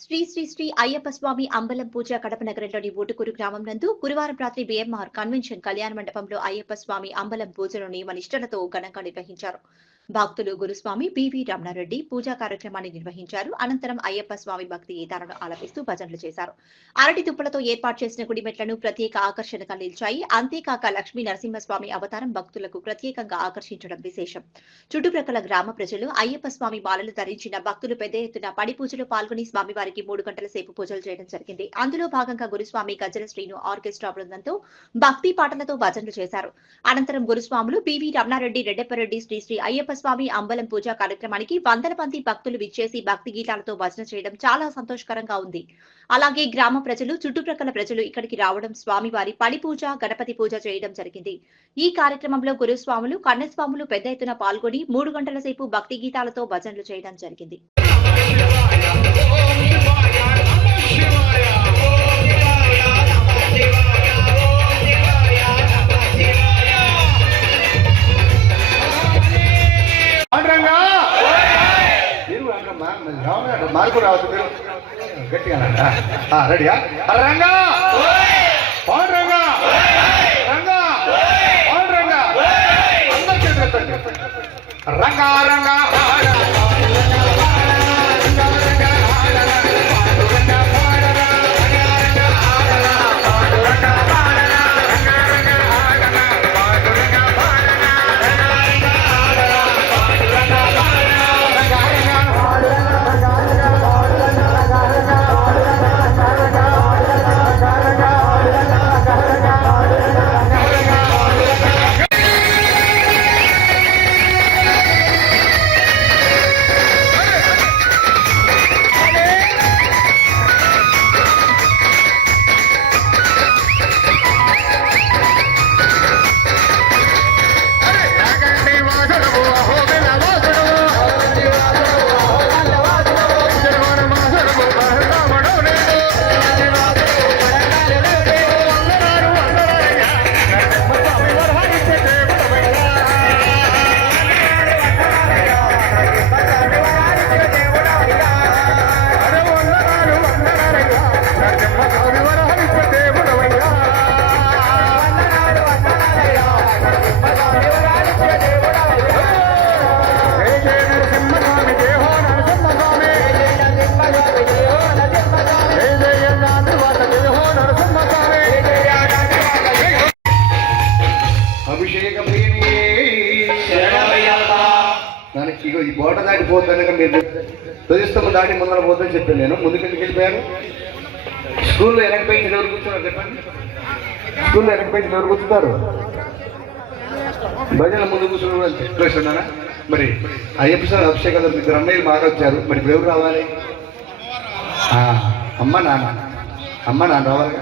శ్రీ శ్రీ శ్రీ అయ్యప్ప స్వామి అంబలం పూజ కడప నగరంలోని ఓటుకూరు గ్రామం నందు గురువారం రాత్రి బిఎంఆర్ కన్వెన్షన్ కళ్యాణ మండపంలో అయ్యప్ప స్వామి అంబలం పూజను నియమనిష్టలతో ఘనంగా నిర్వహించారు. భక్తులు గురుస్వామి పివి రమణారెడ్డి పూజా కార్యక్రమాన్ని నిర్వహించారు. అనంతరం అయ్యప్ప స్వామి భక్తి గీతాలను ఆలపిస్తూ భజనలు చేశారు. అరటి తుప్పలతో ఏర్పాటు చేసిన గుడిమెట్లను ప్రత్యేక ఆకర్షణగా నిలిచాయి. అంతేకాక లక్ష్మీ నరసింహస్వామి అవతారం భక్తులకు ప్రత్యేకంగా ఆకర్షించడం విశేషం. చుట్టుప్రక్కల గ్రామ ప్రజలు అయ్యప్ప స్వామి మాలలు ధరించిన భక్తులు పెద్ద ఎత్తున పడి పూజలు పాల్గొని స్వామివారికి మూడు గంటల సేపు పూజలు చేయడం జరిగింది. అందులో భాగంగా గురుస్వామి గజల శ్రీను ఆర్కెస్ట్రా బృందంతో భక్తి పాటలతో భజనలు చేశారు. అనంతరం గురుస్వాములు పివి రమణారెడ్డి రెడ్డెప్పరెడ్డి శ్రీ శ్రీ అయ్యప్ప స్వామి అంబలం పూజా కార్యక్రమానికి వందల మంది భక్తులు విచ్చేసి భక్తి గీతాలతో భజన చేయడం చాలా సంతోషకరంగా ఉంది. అలాగే గ్రామ ప్రజలు చుట్టుప్రక్కల ప్రజలు ఇక్కడికి రావడం స్వామివారి పడి పూజ గణపతి పూజ చేయడం జరిగింది. ఈ కార్యక్రమంలో గురుస్వాములు కన్నస్వాములు పెద్ద ఎత్తున పాల్గొని మూడు గంటల సేపు భక్తి గీతాలతో భజనలు చేయడం జరిగింది. అంటమ్మా రావాలి మార్పు రావచ్చు మీరు గట్టిగా అనండి. ఆ, రెడీయా రంగా పాండ్రంగా రంగా పాండ్రంగా అందరూ చేతులు ఎత్తండి. రంగా రంగా ధ్వజస్తంభం దాటి ముందర పోతుందని చెప్పాను నేను. ముందుకెళ్ళి వెళ్ళిపోయాను స్కూల్లో వెనక ఎవరు కూర్చున్నారు చెప్పండి? స్కూల్లో వెనక ఎవరు కూర్చున్నారు? భజన ముందు కూర్చున్నారు మరి అయ్యప్ప సార్ అభిషేకాలు ఇద్దరు అమ్మాయిలు బాగా వచ్చారు. మరి ఇప్పుడు ఎవరు రావాలి? ఆ, అమ్మ నాన్న. అమ్మ నాన్న రావాలి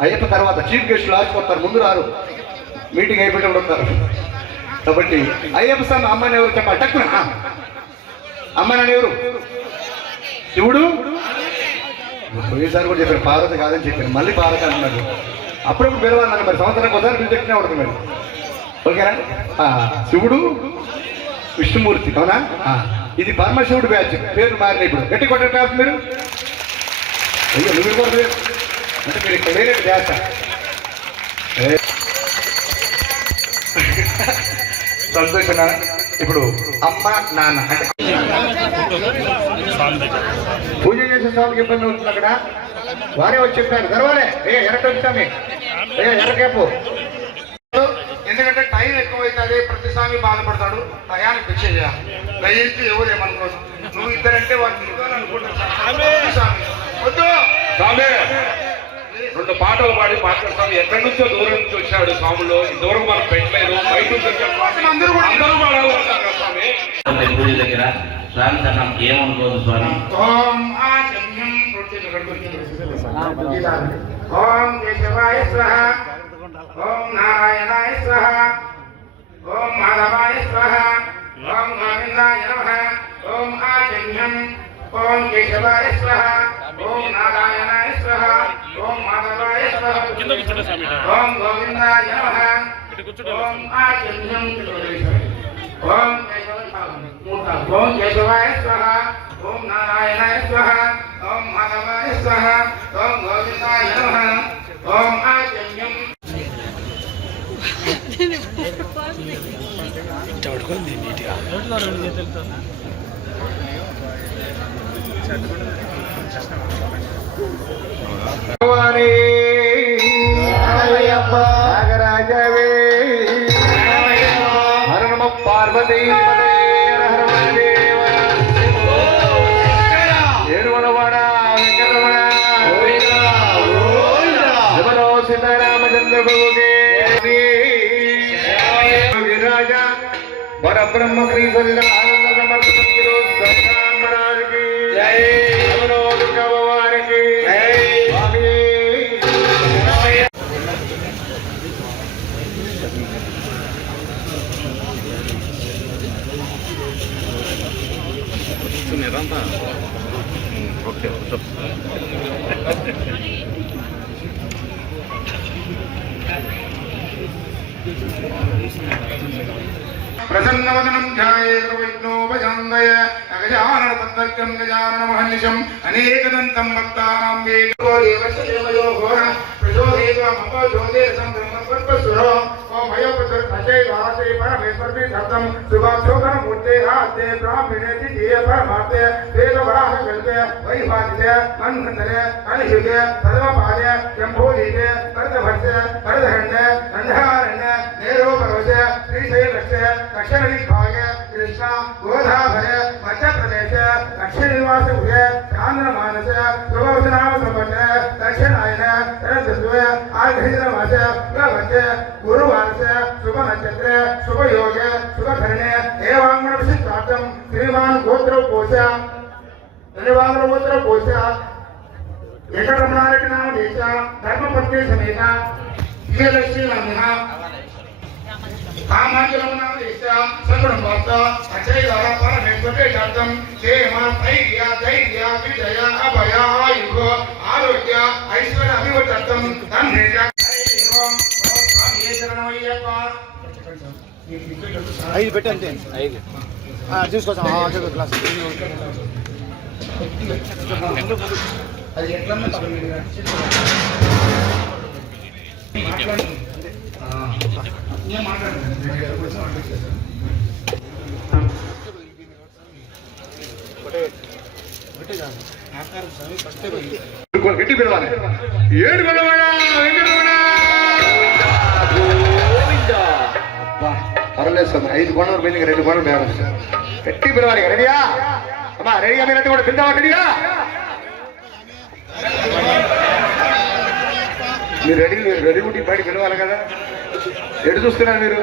అయ్యప్ప తర్వాత చీఫ్ గెస్ట్లు ఆచిపోతారు ముందు రారు. మీటింగ్ అయిపోయినప్పుడు వస్తారు. కాబట్టి అయ్యప్ప సార్ అమ్మని ఎవరు చెప్పాలి? టక్కున. అమ్మ నాన్న ఎవరు? శివుడు పోయేసారి కూడా చెప్పారు పార్వతి కాదని చెప్పాను మళ్ళీ పార్వతి అంటున్నారు అప్పుడప్పుడు పిలవాలన్నాను మరి సంవత్సరానికి ఒకసారి పిలిచెక్కినే ఉంటుంది మరి. ఓకేనా? శివుడు విష్ణుమూర్తి అవునా? ఇది పరమశివుడు బ్యాచ్ పేరు మారిన ఇప్పుడు. గట్టి కొట్టారు బ్యాచ్ మీరు. అయ్యో నువ్వు కూడా అంటే మీరు ఇక్కడ వేరే బ్యాచ్ సంతోషనా ఇప్పుడు అమ్మ నాన్న అంటే పూజ చేసే స్వామికి ఇబ్బంది అవుతుంది అక్కడ. వారే వచ్చి చెప్పారు గర్వాలే ఏ ఎరట వచ్చామి ఏ ఎరకేపు. ఎందుకంటే టైం ఎక్కువ ప్రతి స్వామి బాధపడతాడు టయానికి భిక్ష చేయాలి. దయించి ఎవరు ఏమనుకోదు నువ్వు ఇద్దరంటే వాళ్ళు ఇవ్వాలి అనుకుంటారు స్వామి. వద్దు. స్వామి. రెండు పాటలు పాడి మాట్లాడతాం ఎక్కడి నుంచో దూరం నుంచి వచ్చాడు స్వాములు. ఇంతవరకు మనం పెట్టలేదు. బయట. అందరూ స్వామి. పూజ దగ్గర స్వామి సన్నం ఏమనుకోదు స్వామి. ఓం ఆచమ్యం ఓం కేశవాయ స్వహ. ఓం నారాయణాయ స్వహ. ఓం మాధవాయ స్వహ. ఓం గోవిందాయ నమః. ఓం ఆచమ్యం ఓం కేశవాయ స్వహ. ఓం నారాయణాయ స్వహ. ఓం మాధవాయ స్వహ ఓం గోవిందాయ నమః. ఓం ఆచమ్యం ఓం కేశవాయ ఓం కేశవాయ స్వహ. ఓం నారాయణాయ స్వహ. ఓం మాధవాయ స్వహ. ఓం గోవిందాయ నమః. ఓం सीतारामचंद्र प्रभु के राजा पर ब्रह्म श्री सदानंद समर्थ गुरु सदान महाराज की जय मनोज कवार की जय सुने राम ओके सब प्रसन्नवदनं ध्यायेन्द्रवैष्णोपचान्दय अगजाननतन्त्रं गजाननमहनिशम् अनेकदन्तं भक्तानां वेगो देवस्य देवयोघोर प्रचोदेवमपचोदे सम्भ्रमस्वर्पसुरो ओमयोपचर्भजै वासै परमेश्वर्ति शब्दं सुभाक्षोकरमूर्तेहास्ते ब्राह्मणेति धिय परमार्ते वेदवराहकल्पे वैभाजिते मन्वन्तरे कलियुगे पद्मपादे शम्भोदीपे ಭಟ್ಟ ಕಡದಹಣ್ಣ ಅಂಧಾರಣ್ಣ ನೇರೋಪರವಶ ಶ್ರೀಶೈಲಕ್ಷ ದಕ್ಷಿಣಭಾಗ ಕೃಷ್ಣ ಗೋಧಾಭಯ ಮಧ್ಯಪ್ರದೇಶ ದಕ್ಷಿಣ ನಿವಾಸಭುಯ ಚಾಂದ್ರ ಮಾನಸ ಸುಭವಸನಾಮ ಸಂಪನ್ನ ದಕ್ಷಿಣಾಯನ ತರತತ್ವ ಆಘ್ರಿತ ಮಾಸ ಪ್ರಭಂಜ ಗುರುವಾರಸ ಶುಭ ನಕ್ಷತ್ರ ಶುಭ ಯೋಗ ಶುಭ ಕರ್ಣ ಏವಾಂಗಣ ವಿಶಿಷ್ಟಾರ್ಥಂ ಶ್ರೀಮಾನ್ ಗೋತ್ರ ಕೋಶ ಧನ್ಯವಾದ ಗೋತ್ರ ಕೋಶ కోశ ధన్యవాదుల గోత్ర కోశ వెంకటరమణారెడ్డి నామ దేశ ధర్మపత్ని సమేత విజయలక్ష్మి కామాంజలం నామ దేశ సంగుణం వార్త అజయ ద్వారా క్షేమ ధైర్య ధైర్య విజయ అభయ ఆయుః ఆరోగ్య ఐశ్వర్య అభివృద్ధం ధన్యేజ ఐదు పెట్టి ఐదు చూసుకోసం క్లాస్ అది ఎట్లా గట్టి పిలవాలి ఏడు పిలవాడ పర్లేదు స్వామి ఐదు కొండలు పోయింది ఇంకా రెండు కొండలు బేరం గట్టి పిలవాలి ఇక. రెడీయా అమ్మా రెడీగా మీరంతా కూడా పిలుదామా రెడీగా మీరు రెడీ మీరు రెడీ ఉండి బయట పిలవాలి కదా? ఎటు చూస్తున్నారు మీరు?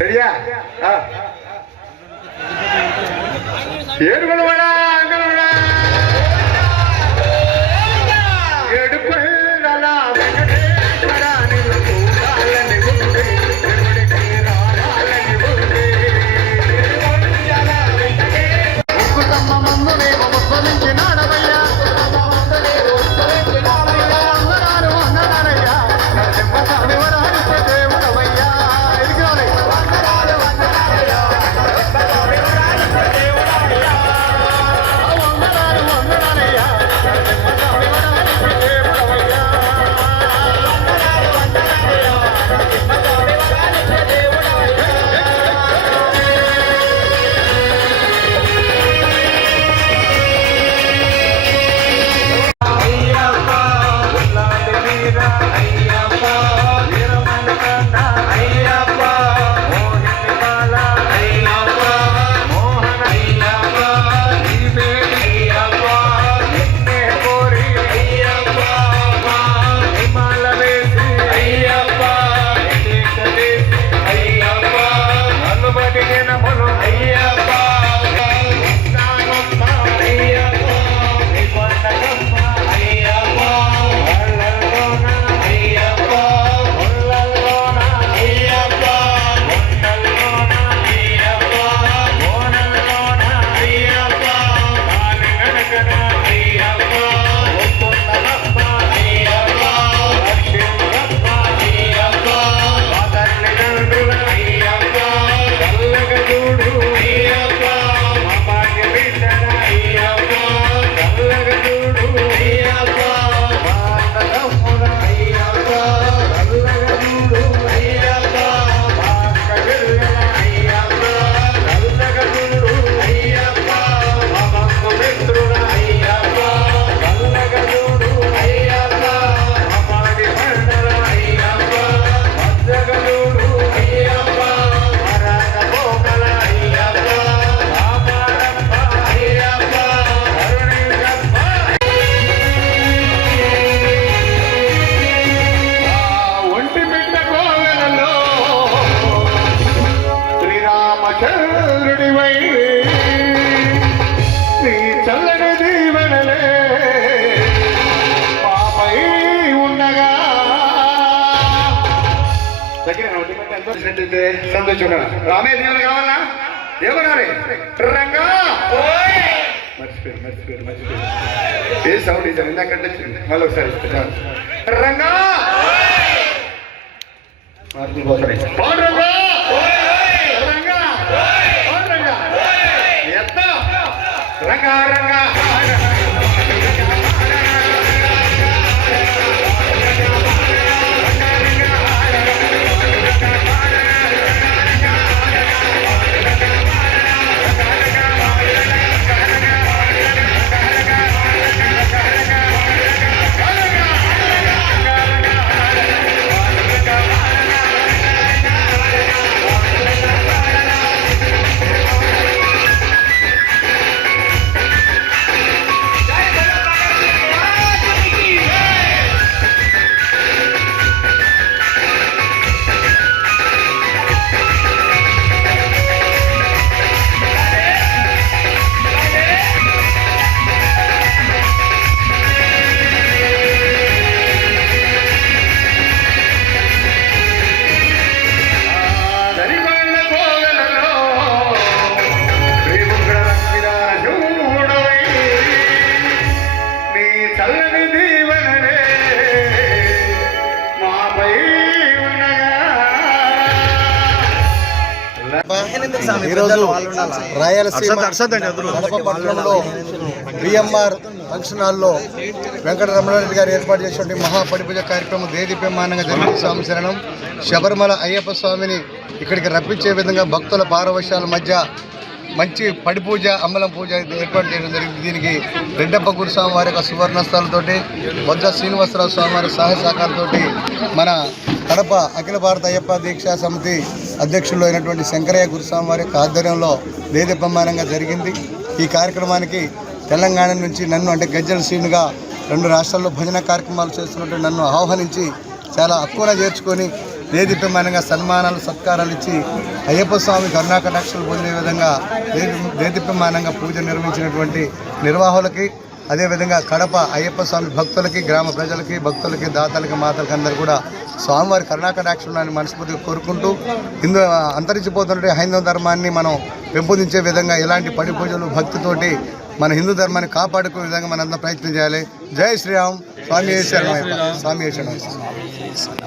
రెడీయా ఏడు పిలవాడా వచ్చింది సంతోషంగా రామే దేవుడు కావాలా? దేవుడారే రంగా! మర్చిపోయారు మర్చిపోయారు మర్చిపోయారు ఏ సౌండ్ ఇచ్చాను ఇందాకంటే వచ్చింది. మళ్ళీ ఒకసారి ఇస్తాను. రంగా! రంగా! రంగా! రంగా! ఈరోజు రాయలసీమ పట్టణంలో బిఎంఆర్ ఫంక్షన్ హాల్లో వెంకట రమణారెడ్డి గారు ఏర్పాటు చేసినటువంటి మహాపడిపూజ కార్యక్రమం దేదీప్యమానంగా జరిగింది. స్వామి శరణం. శబరిమల అయ్యప్ప స్వామిని ఇక్కడికి రప్పించే విధంగా భక్తుల పారవశ్యాల మధ్య మంచి పడి పూజ అమ్మలం పూజ ఏర్పాటు చేయడం జరిగింది. దీనికి రెడ్డప్ప గురుస్వామి వారి యొక్క సువర్ణస్థాలతోటి బొజ్జ శ్రీనివాసరావు స్వామి వారి సహాయ సహకారంతోటి మన కడప అఖిల భారత అయ్యప్ప దీక్షా సమితి అధ్యక్షులు అయినటువంటి శంకరయ్య గురుస్వామి వారి యొక్క ఆధ్వర్యంలో దేదీప్యమానంగా జరిగింది. ఈ కార్యక్రమానికి తెలంగాణ నుంచి నన్ను అంటే గజ్జల శ్రీనుగా రెండు రాష్ట్రాల్లో భజన కార్యక్రమాలు చేస్తున్నటువంటి నన్ను ఆహ్వానించి చాలా అక్కువన చేర్చుకొని దేదీప్యమానంగా సన్మానాలు సత్కారాలు ఇచ్చి అయ్యప్ప స్వామి కరుణాకటాక్షలు పొందే విధంగా దేదీ- దేదీప్యమానంగా పూజ నిర్వహించినటువంటి నిర్వాహకులకి అదేవిధంగా కడప అయ్యప్ప స్వామి భక్తులకి గ్రామ ప్రజలకి భక్తులకి దాతలకి మాతలకి అందరూ కూడా స్వామివారి కరుణాకటాక్షణాన్ని మనస్ఫూర్తిగా కోరుకుంటూ హిందూ అంతరించిపోతున్న హైందవ ధర్మాన్ని మనం పెంపొందించే విధంగా ఇలాంటి పడి పూజలు భక్తితోటి మన హిందూ ధర్మాన్ని కాపాడుకునే విధంగా మనందరం ప్రయత్నం చేయాలి. జై శ్రీరామ్. స్వామి స్వామి